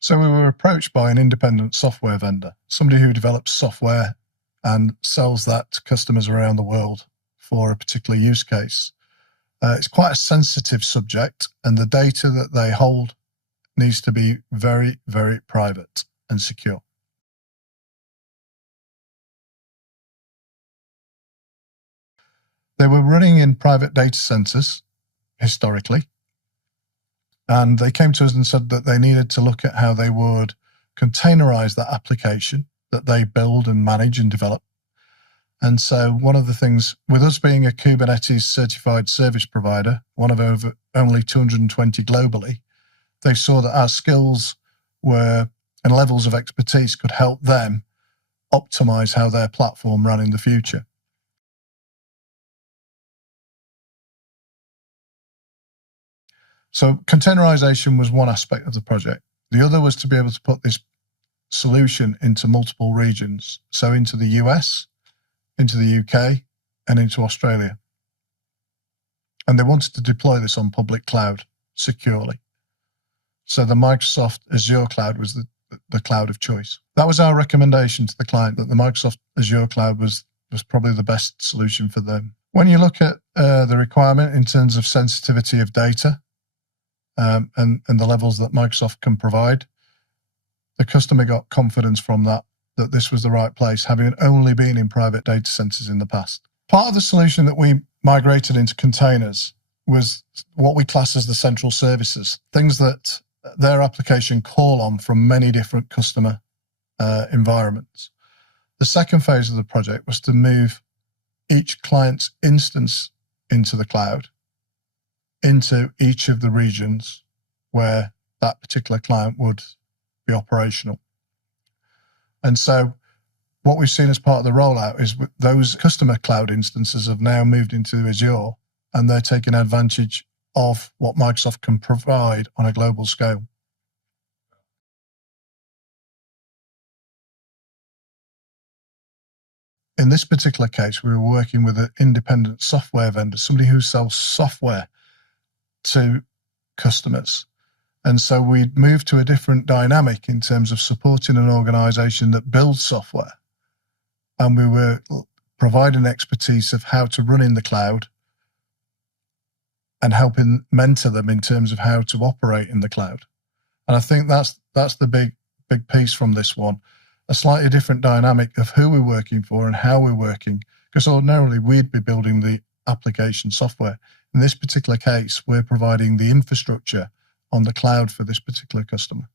So we were approached by an independent software vendor, somebody who develops software and sells that to customers around the world for a particular use case. It's quite a sensitive subject, and the data that they hold needs to be very, very private and secure. They were running in private data centers historically, and they came to us and said that they needed to look at how they would containerize that application that they build and manage and develop. And so one of the things, with us being a Kubernetes Certified Service Provider, one of over only 220 globally, they saw that our skills were and levels of expertise could help them optimize how their platform ran in the future. So containerization was one aspect of the project. The other was to be able to put this solution into multiple regions, so into the US, into the UK, and into Australia. And they wanted to deploy this on public cloud securely. So the Microsoft Azure cloud was the cloud of choice. That was our recommendation to the client, that the Microsoft Azure cloud was probably the best solution for them. When you look at the requirement in terms of sensitivity of data and the levels that Microsoft can provide, the customer got confidence from that this was the right place, having only been in private data centers in the past. Part of the solution that we migrated into containers was what we class as the central services, things that their application call on from many different customer environments. The second phase of the project was to move each client's instance into the cloud, into each of the regions where that particular client would be operational. And so what we've seen as part of the rollout is those customer cloud instances have now moved into Azure, and they're taking advantage of what Microsoft can provide on a global scale. In this particular case, we were working with an independent software vendor, somebody who sells software to customers. And so we moved to a different dynamic in terms of supporting an organization that builds software. And we were providing expertise of how to run in the cloud and helping mentor them in terms of how to operate in the cloud. And I think that's the big piece from this one, a slightly different dynamic of who we're working for and how we're working, because ordinarily we'd be building the application software. In this particular case, we're providing the infrastructure on the cloud for this particular customer.